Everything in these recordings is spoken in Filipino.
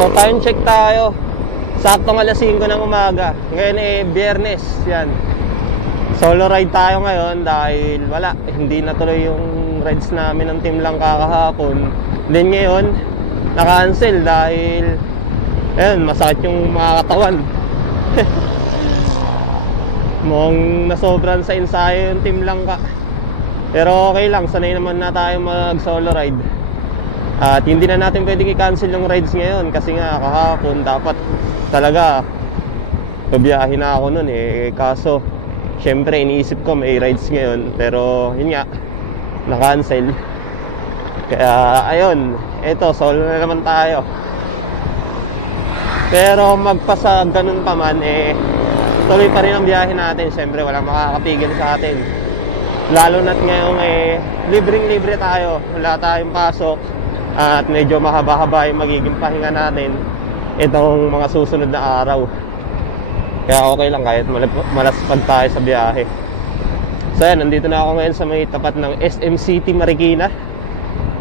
So time check tayo. Saktong alas 5 ng umaga. Ngayon Biyernes. Yan. Solo ride tayo ngayon dahil wala, hindi natuloy yung rides namin ng team lang kakahapon. Then ngayon, naka-cancel dahil ayun, masakit yung mga katawan. Mukhang nasobran sa ensayo yung team lang ka. Pero okay lang, sanay naman na tayo mag solo ride. At hindi na natin pwedeng i-cancel yung rides ngayon kasi nga kahapon dapat talaga babiyahin na ako nun kaso syempre iniisip ko may rides ngayon, pero yun nga, na-cancel. Kaya ayun, eto solo na naman tayo. Pero magpasa ganun pa man tuloy pa rin ang biyahe natin. Syempre walang makakapigil sa atin. Lalo na't ngayon libreng-libre tayo. Wala tayong pasok. At medyo mahaba-haba yung magiging pahinga natin itong mga susunod na araw. Kaya okay lang kahit malaspag tayo sa biyahe. So yan, nandito na ako ngayon sa may tapat ng SM City Marikina,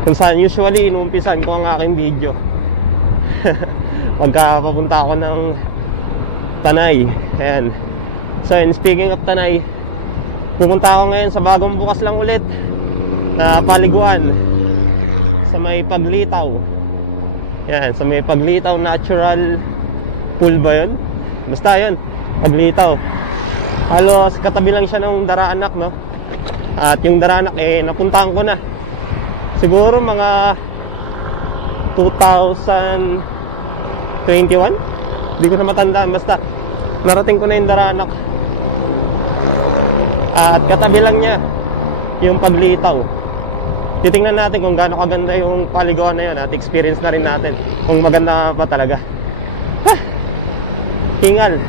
kung saan usually inumpisan ko ang aking video pagka papunta ako ng Tanay. Ayan. So and speaking of Tanay, pupunta ako ngayon sa bagong bukas lang ulit na paliguan sa may Paglitaw. Yan, sa may Paglitaw Natural Pool ba yun? Basta yun, Paglitaw. Halos katabi lang siya ng Daraanak, no? At yung Daraanak napuntahan ko na siguro mga 2021? Hindi ko na matandaan. Basta narating ko na yung Daraanak. At katabi lang niya yung Paglitaw. Titingnan natin kung gaano kaganda yung paliguan na yun. At experience na rin natin kung maganda pa talaga. Hingal.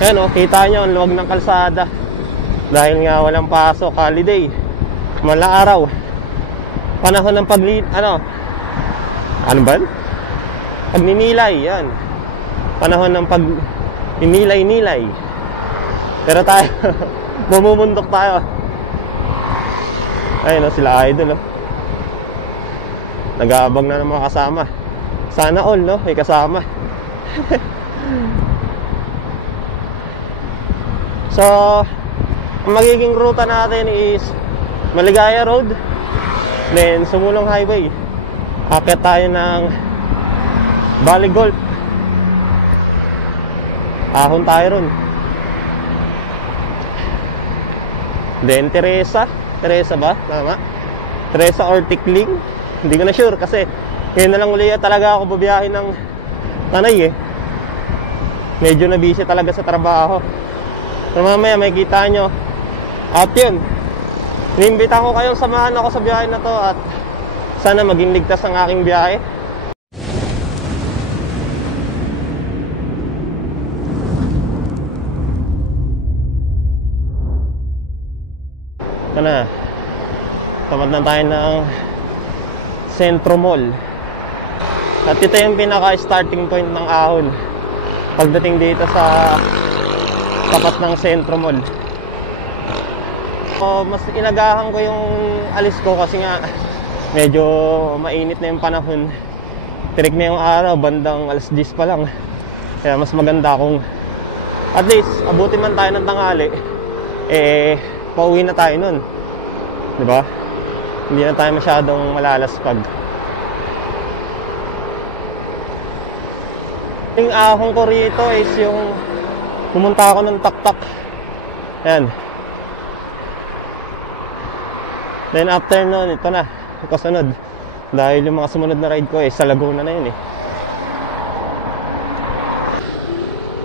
Ayan o, kita nyo ang luwag ng kalsada. Dahil nga walang pasok, holiday, malang araw, panahon ng ano ba? Pagninilay, yan. Panahon ng pagninilay-nilay. Pero tayo bumumundok tayo. Ayun o, sila idol o. Nag-aabang na ng mga kasama. Sana all, no? May kasama. So ang magiging ruta natin is Maligaya Road, then Sumulong Highway. Akit tayo ng Valley Golf. Ahon tayo ron. Then Teresa ba? Tama? Teresa or Tikling? Hindi ko na sure kasi ngayon na lang ulit talaga ako babiyahin ng Tanay Medyo na busy talaga sa trabaho. So mamaya may kita nyo. At yun, inimbita ko kayong samahan ako sa biyahe na to. At sana maging ligtas ang aking biyahe. Ito na, tapat na tayo ng Centro Mall. At ito yung pinaka starting point ng ahon pagdating dito sa tapat ng Centro Mall. Mas inagahan ko yung alis ko kasi nga medyo mainit na yung panahon. Tirik na yung araw, bandang alas 10 pa lang. Kaya mas maganda kung at least abutin man tayo ng tanghali, pauwi na tayo nun, diba? Hindi na tayo masyadong malalaspag. Yung ahong ko rito is yung pumunta ako ng Taktak. Ayan. Then after nun, ito na, kasunod. Dahil yung mga sumunod na ride ko sa Laguna na yun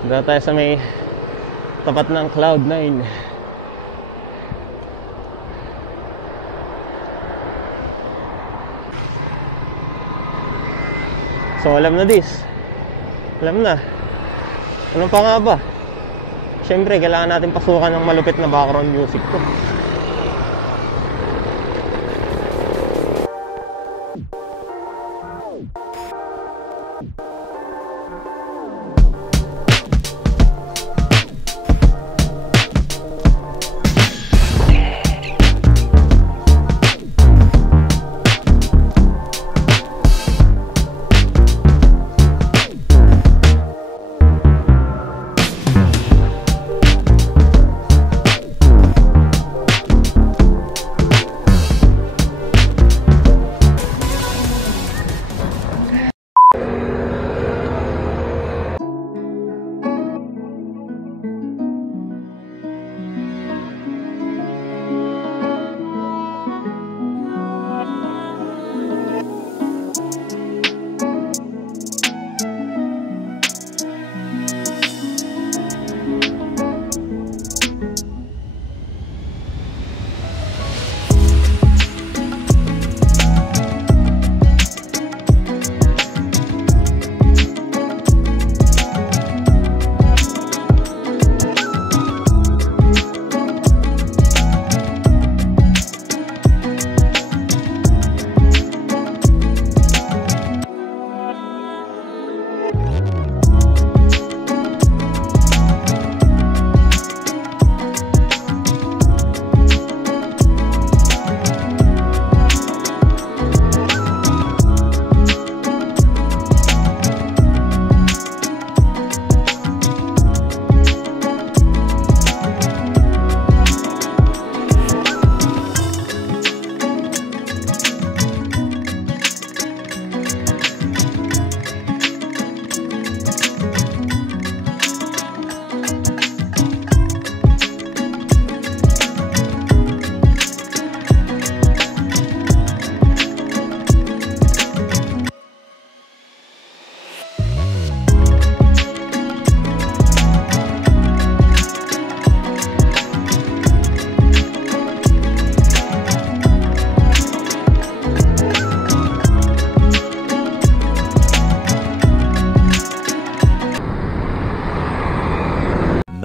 Dito tayo sa may tapat ng Cloud9. So alam na this. Alam na. Ano pa nga ba? Siyempre, kailangan natin pasukan ng malupit na background music ko.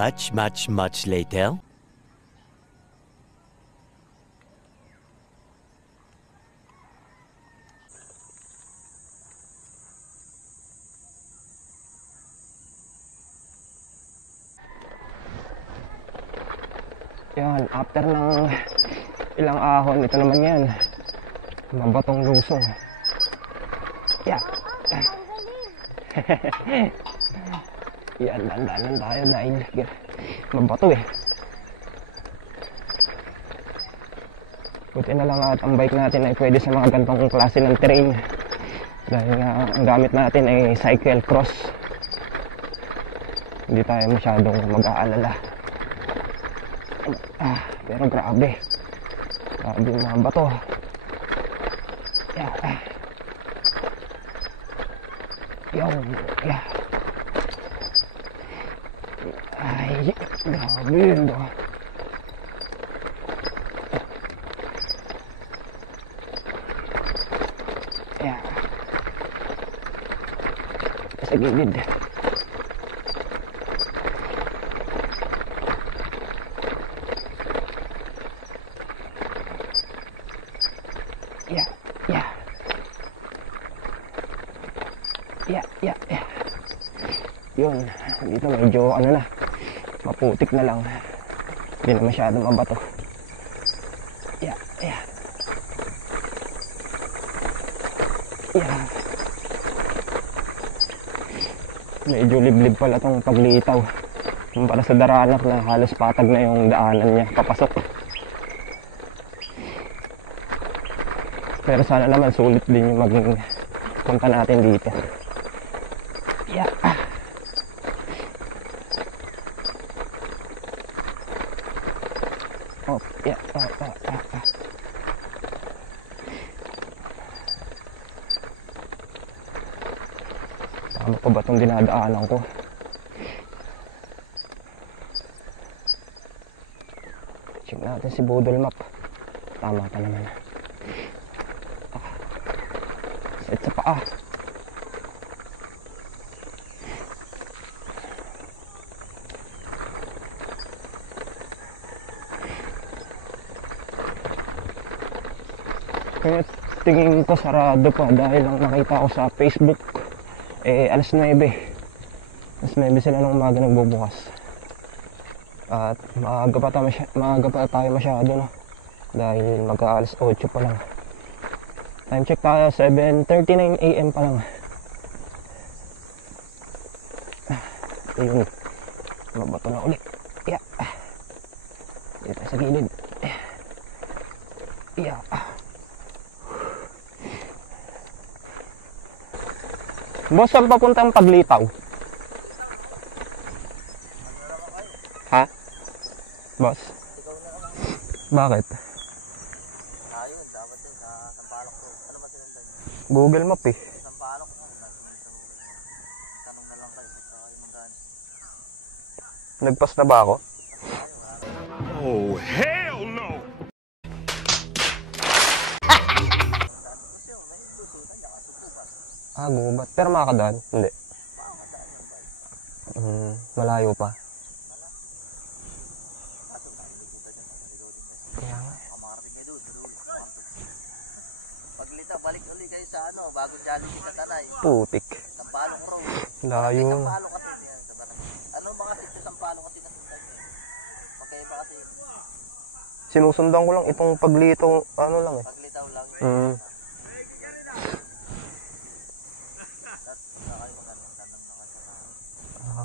Much later. Yan, after ng ilang ahon, ito naman yan. Mabatong lusong. Yeah. Yan, dandanan tayo dahil mabato eh. Buti na lang at ang bike natin ay pwede sa mga gantong klase ng terrain. Dahil nga ang gamit natin ay cycle cross. Hindi tayo masyadong mag-aalala. Pero grabe yung mga bato. Yeah. Ay, grabe yun ba? Yeah. Sa gilid. Yeah. Yun, dito medyo ano na, maputik na lang. Hindi na masyadong mabato. Yeah. Medyo liblib pala tong paglitaw. Para sa daranak na halos patag na yung daanan niya papasok. Pero sana naman sulit din yung maging punta natin dito. Yeah. Oh, yeah. Tama pa ba itong dinadaanan ko? Check natin si Google Map. Tama ka naman. Set sa paa. Kaya tingin ko sarado pa dahil lang nakita ko sa Facebook alas 9 sila ng umaga nagbubukas at maaga pa tayo masyado no? Dahil mag-alas 8 pa lang. Time check tayo 7:39 AM pa lang. Ayun, mabato na ulit. Yeah. Dito sa gilid. Yeah. Boss, saan papunta ang paglitaw? Ha? Boss? Bakit? Ayun, dapat yun sa Sampaloc Road. Ano ba sinundan? Google Map eh. Sampaloc Road. Tanong na lang kayo. Saka yung magkano. Nagpas na ba ako? Oh, hell no! Gubat. Pero makakadaan? Hindi. Malayo pa. Kaya nga. Makarating kayo doon. Paglita, balik ulit kayo sa ano, bago Jollibee sa Tanay. Putik. Sampaloc Road. Layo. Sampaloc kasi yan sa Tanay. Ano mga sityo Sampaloc kasi nasundan niya? Magkaiba kasi. Sinusundan ko lang itong paglitaw, ano lang eh. Paglitaw lang.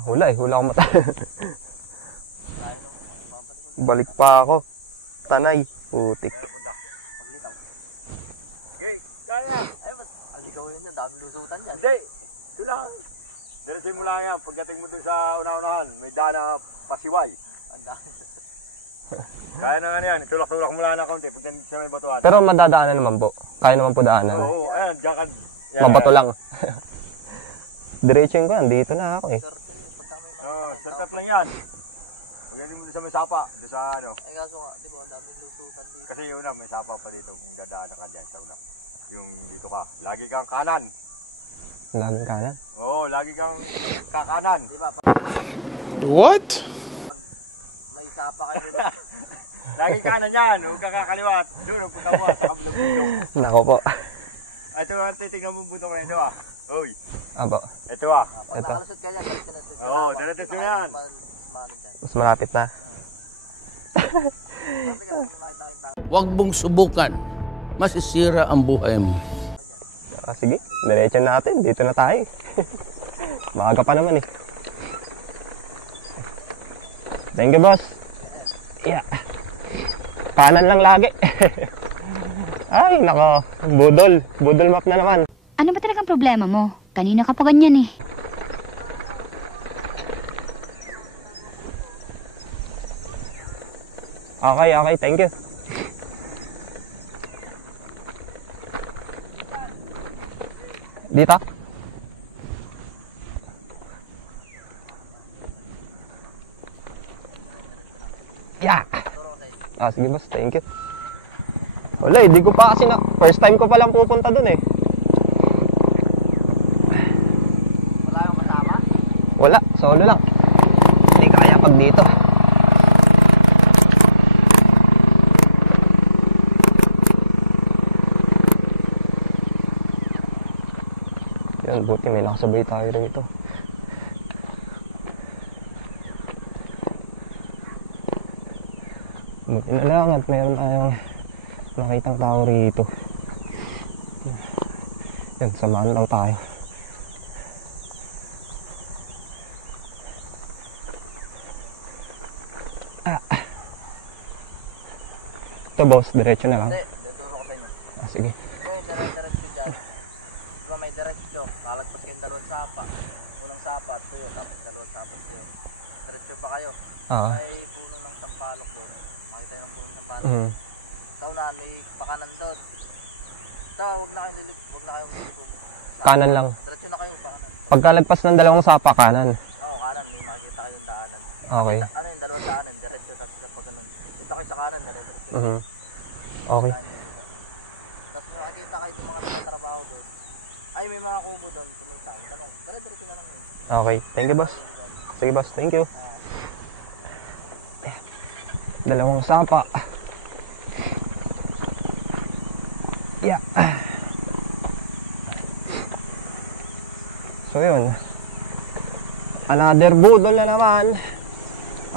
Hula akong mata. Balik pa ako. Tanay, putik. Paglitaw. Okay, kaya. Ay, ba't aligaw yun yan? Dami lusutan yan. Hindi, ito lang. Diretso mo lang yan. Pagdating mo dun sa una-unahan, may dana pasiway. Ang dami. Kaya na nga yan. Tulak-tulak mo lang ng kaunti. Pagdating sa may batuhan. Pero madadaanan naman po. Kaya naman po daanan. Oo, ayan. Diyan ka. Mabato lang. Diretso ko, dito na ako eh. Oo, sarap lang yan. Pagdating mo dun sa may sapa. Dun sa ano. Ay, kaso nga, di ba, ang dami lusutan dito. Kasi yun na, may sapa pa dito. Kung dadaanan ka dyan sa una. Yung dito ka. Lagi kang kanan. Laging kanan. Oo, lagi kang kakanan. Di ba? What? Pag Sapa kayo rin. Lagi kanan yan, huwag ka kakaliwat. Doon, punta mo, sa kabilang bundok. Nako po. Ito ang titignan mo bundok na ito ah. Uy, Abo. ito ah. Pag Ito. nakalusot ka yan, galit ka na lusot. Oo, dalatas mo yan. Mas malapit na. Huwag mong subukan. Masisira ang buhay mo. Sige, diretso natin. Dito na tayo. Maaga pa naman eh. Thank you, boss. Yeah. Kanan lang lagi. Ay, nako. Budol. Budol map na naman. Ano ba talagang problema mo? Kanina ka pa ganyan eh. Okay, okay. Thank you. Dito? Yeah. Sige boss, thank you. Wala, hindi ko pa kasi first time ko palang pupunta dun eh. Wala yung kasama? Wala, solo lang. Hindi kaya pag dito. Yan, buti may nakasabay tayo rito. Buti na lang at meron tayong nakitang tao rito. Yan, samahan lang tayo. Ito boss, diretso na lang. Hindi, tuturo ko tayo. Sige. Diretso dyan. Diba may diretso, lalagpas kayong dalawang sapa. Unang sapa, ito yun, tapos dalawang sapa ito yun. Diretso pa kayo. May puno ng sampalok doon. Makita yung puno ng sampalok. Sa unahan, may pakanan doon. Ito, huwag na kayong lilip. Kanan lang. Diretso na kayo, pakanan. Pagkalagpas ng dalawang sapa, kanan. Oo, kanan, may makikita kayong daanan. Okay. Ano yung dalawang daanan, diretso, tapos kapag ganun. Dito kayo sa kanan, diretso. Okay. Tapos makikita kayo itong mga nagtatrabaho doon. Ay, may mga kubo doon. Tumita. Tanong, diretso na lang yun. Okay. Thank you, boss. Sige, boss. Thank you. Dalawang sapa. Yeah. So, yun. Another budol na naman.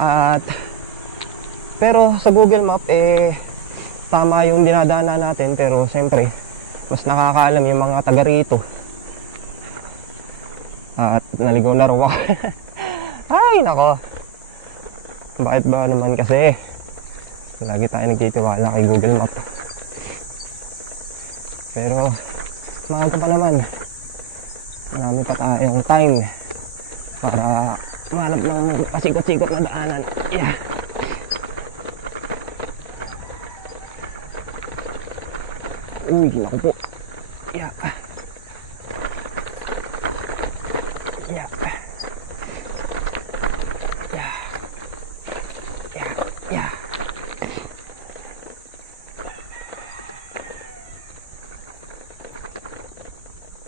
At pero sa Google Map tama yung dinadaanan natin, pero siyempre mas nakakaalam yung mga taga rito. At naligaw na raw ako. Ay nako, bakit ba naman kasi lagi tayo nagtitiwala kay Google Map, pero maaga pa naman, marami pa tayong time para mahanap ng pasikot-sikot na daanan. Yeah. Uy, naku po. Yeah. Yeah. Yeah. Yeah. Yeah.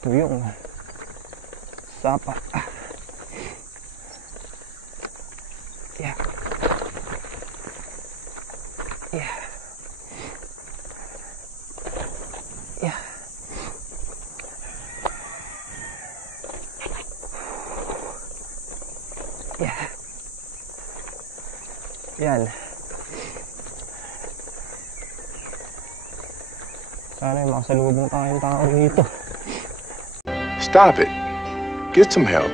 Ito yung sapa. Yeah. Yeah. Yeah. Yeah. Yan. Sana yung makasalubong tayong tao rito. Stop it. Get some help.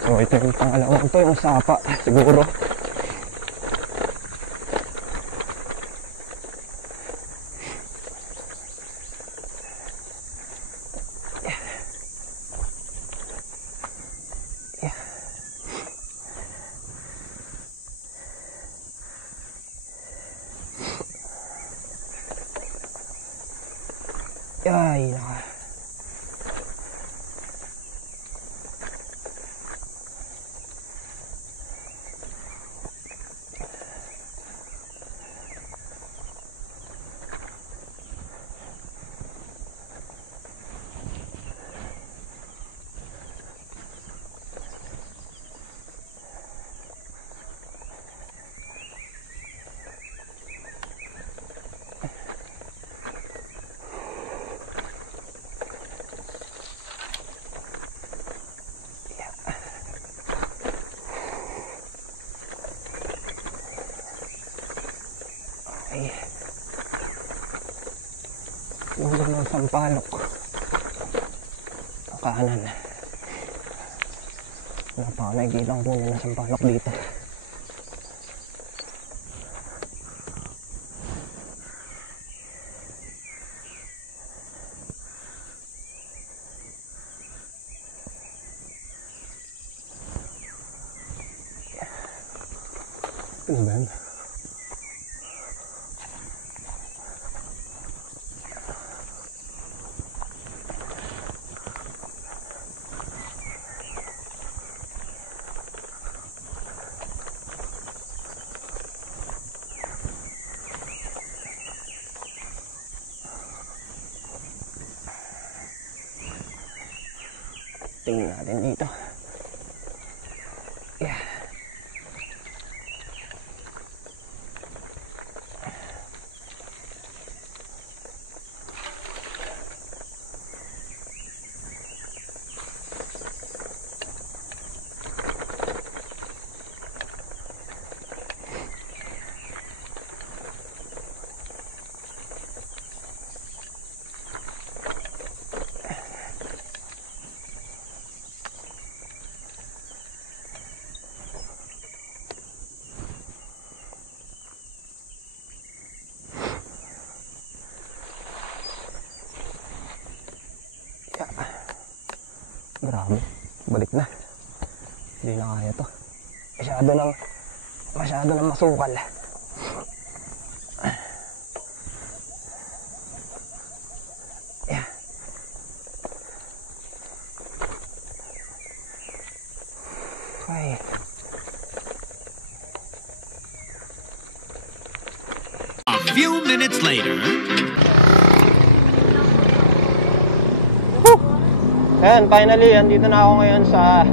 So ito yung pangalawang to, yung sapa siguro. Ay, naka. Tulad ng sampalok. Ang kanan. Wala pa ako nakikitang puno ng sampalok dito. Ano ba yan? Tingnan natin dito. Yeah. Grabe, balik na. Hindi na kaya to. Masyado nang masukal. Yeah. Okay. A few minutes later. Ayan, finally, andito na ako ngayon sa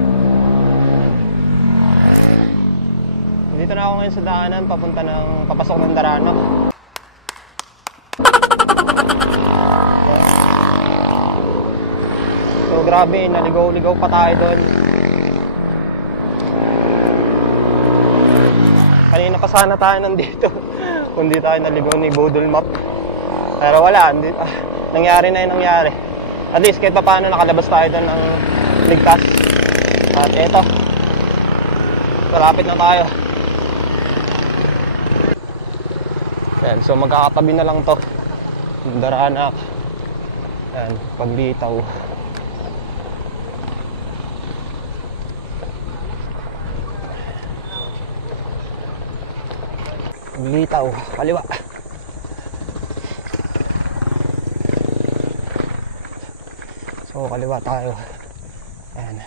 daanan papasok ng Darano. So grabe, naligaw-ligaw pa tayo doon. Kanina pa sana tayo nandito kung di tayo naligaw ni Bodol Map. Pero wala, nangyari na yung nangyari. At least kahit pa paano nakalabas tayo doon ng ligtas. At eto, malapit na tayo. Yan, so magkakatabi na lang to. Daraanak. Yan, Paglitaw. Paglitaw, kaliwa. So kaliwa tayo. Ayan.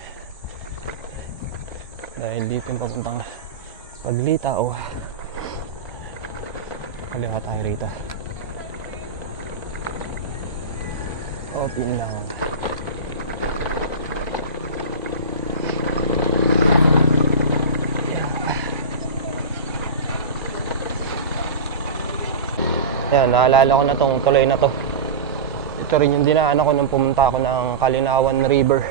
Dahil dito yung papuntang Paglitaw, kaliwa tayo rito. Open lang. Ayan, naalala ko na tong tuloy na to. Ito rin yung dinaan ako nung pumunta ako ng Kalinawan River.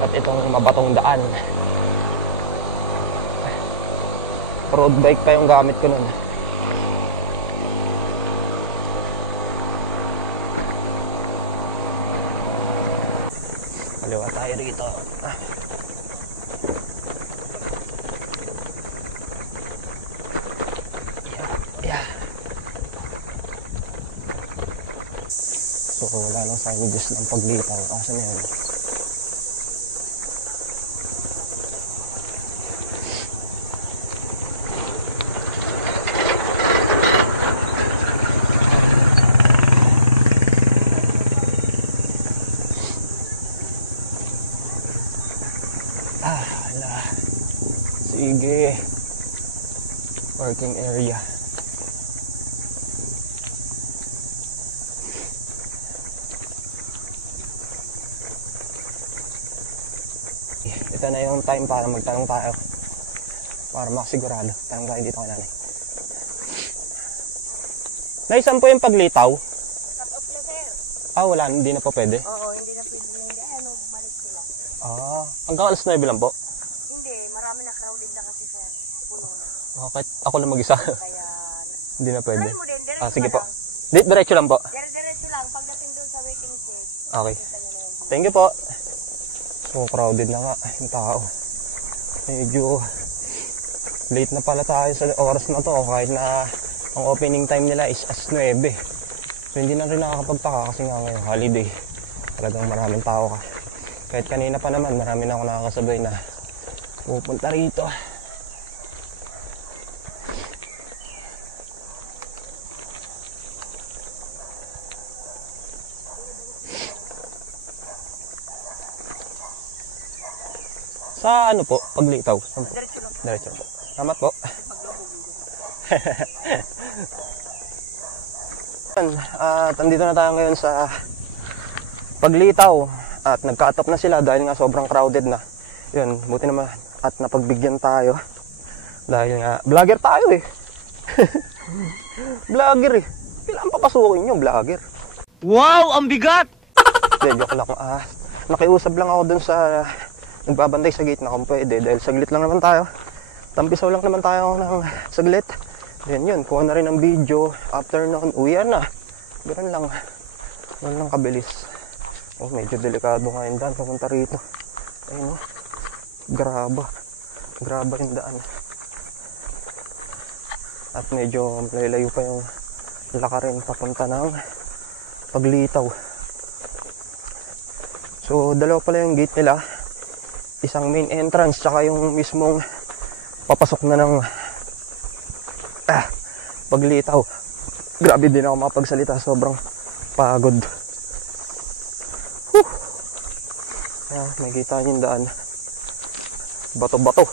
At itong mabatong daan. Road bike pa yung gamit ko nun. Kaliwa tayo rito. So wala lang signages ng Paglitaw. Asan na yun? Wala. Sige. Parking area. Ito na yung time para magtanong tayo. Para makasigurado. Tanong tayo dito kay nanay. Nay, saan po yung Paglitaw? Cut off na, sir. Wala. Hindi na po pwede? Oo, hindi na pwede. Balik sila. Hanggang alas 9 lang po? Hindi, marami na crowded na kasi, sir. Puno Kahit ako lang mag-isa. Kaya, Hindi na pwede. try mo din, diretso Sige ka po. lang. Diretso lang po. Diretso lang, pagdating doon sa waiting shed. Okay. Thank you po. So, crowded na nga yung tao. Medyo late na pala tayo sa oras na to kahit na ang opening time nila is as 9. So, hindi na rin nakakapagtaka kasi nga ngayon holiday. Talagang maraming tao ka. Kahit kanina pa naman, marami na ako nakakasabay na pupunta rito. Sa ano po? Paglitaw? Diretso lang. Diretso po. Salamat po. At andito na tayo ngayon sa Paglitaw. At nag-cut off na sila dahil nga sobrang crowded na. Yun, buti naman. At napagbigyan tayo. Dahil nga, vlogger tayo eh. Vlogger eh. Kailangan papasukin nyo, vlogger. Wow, ang bigat! Hindi, joke lang. Nakiusap lang ako dun sa nagbabantay sa gate na kung pwede. Dahil saglit lang naman tayo. Tampisaw lang naman tayo ng saglit. Then yun, kuha na rin ang video. After noon, uwian na. Ganun lang. Ganun lang kabilis. Oh, medyo delikado nga yung daan papunta rito. Ayun o. Graba. Graba yung daan. At medyo malayo pa yung lakarin papunta ng Paglitaw. So, dalawa pala yung gate nila. Isang main entrance, tsaka yung mismong papasok na ng Paglitaw. Grabe din ako makapagsalita. Sobrang pagod. May kita yung daan. Bato-bato.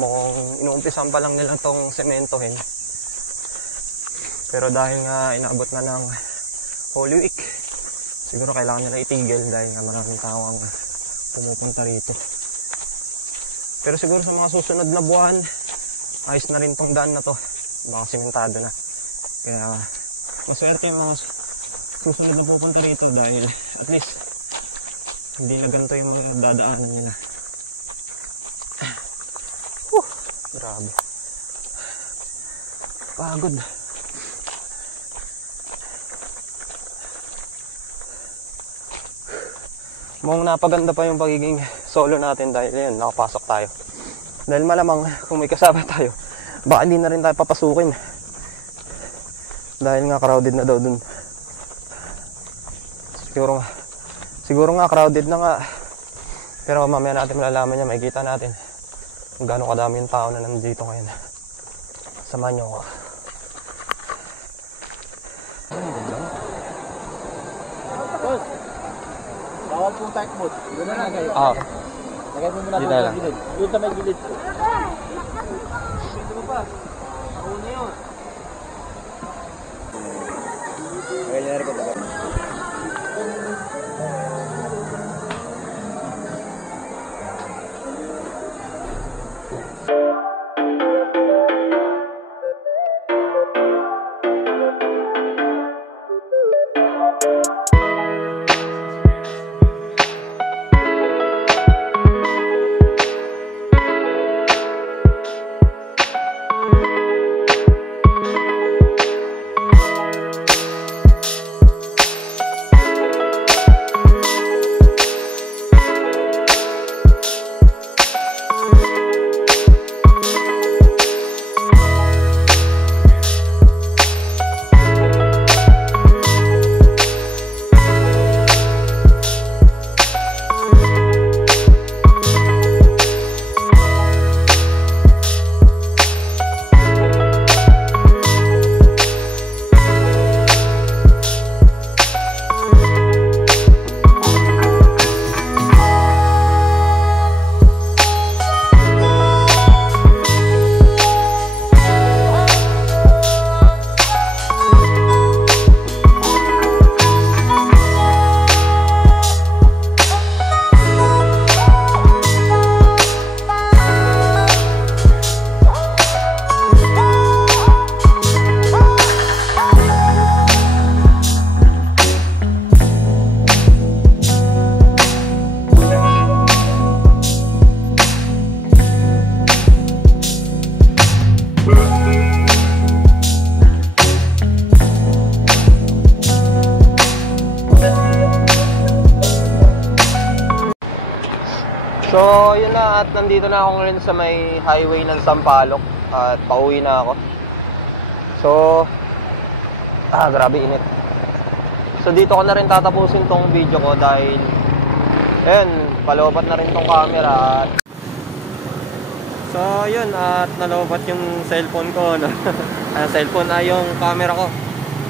Mukhang inuumpisan pa lang nila tong sementohin. Pero dahil nga inaabot na ng Holy Week, siguro kailangan nila itigil dahil nga maraming tao ang pumupunta rito. Pero siguro sa mga susunod na buwan, ayos na rin tong daan na to. Baka simentado na. Kaya maswerte yung mga susunod na pupunta rito dahil at least hindi na ganito yung mga dadaanan nila. Grabe. Pagod. Mukhang napaganda pa yung pagiging solo natin dahil yun, nakapasok tayo. Dahil malamang kung may kasama tayo, baka hindi na rin tayo papasukin. Dahil nga crowded na daw dun. Siguro nga crowded na nga. Pero mamaya natin malalaman niya, makikita natin kung gaano kadami yung tao na nandito ngayon. Samahan niyo ako. Boss, bawal pong tight mode. Doon na lang kayo. Lagay mo muna doon sa gilid. Doon sa may gilid ko. Pwede mo pa. Ako na yun. Kaya ko ba? So, yun na, at nandito na ako ngayon sa may highway ng Sampaloc at pauwi na ako. So, grabe init. So, dito ko na rin tatapusin tong video ko dahil ayun, palopat na rin tong camera. So, yun, at nalobat yung cellphone ko, no? Cellphone ay yung camera ko.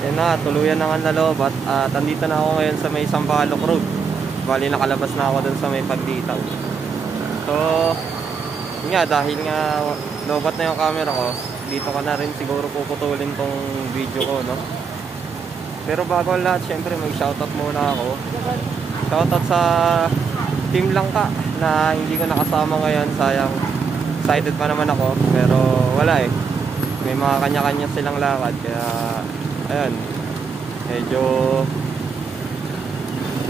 Yan na, tuluyan na nga nalobat. At andito na ako ngayon sa may Sampaloc Road. Bali, nakalabas na ako dun sa may Pagditaw. So, yun nga, dahil nga lobat na yung camera ko, dito ka na rin siguro puputulin tong video ko, no? Pero bago ang lahat, syempre mag-shoutout muna ako. Shoutout sa Team Langka na hindi ko nakasama ngayon, sayang. Excited pa naman ako, pero wala eh. May mga kanya-kanya silang lakad, kaya ayun, medyo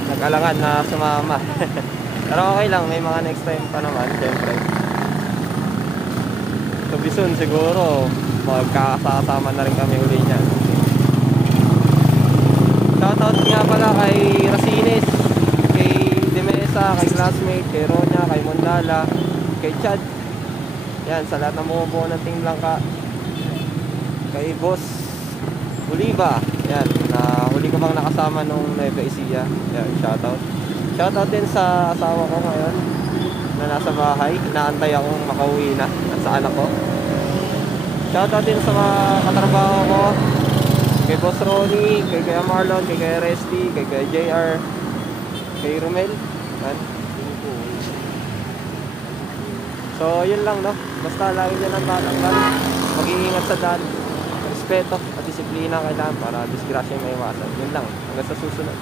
nag-alangan na sumama. Pero okay lang, may mga next time pa naman, syempre. So soon siguro, magkakasama na rin kami uli niyan. Shoutout nga pala kay Racines, kay Demesa, kay Classmate, kay Ronya, kay Mondala, kay Chad. Yan, sa lahat ng bumubuo ng Team Langka. Kay Boss Oliva, yan, na huli ko bang nakasama nung Nueva Ecija. Yan, shoutout. Shoutout din sa asawa ko ngayon na nasa bahay, inaantay akong makauwi na at sa anak ko. Shoutout din sa mga katrabaho ko, kay Boss Ronnie, kay Kuya Marlon, kay Kuya Resty, kay Kuya JR, kay Romel. Yan. So, yun lang, no? Basta lagi nyo lang tatanggal. Mag-iingat sa daan. Respeto at disiplina kailangan para disgrasya may iwasan. Yun lang. Hanggang sa susunod.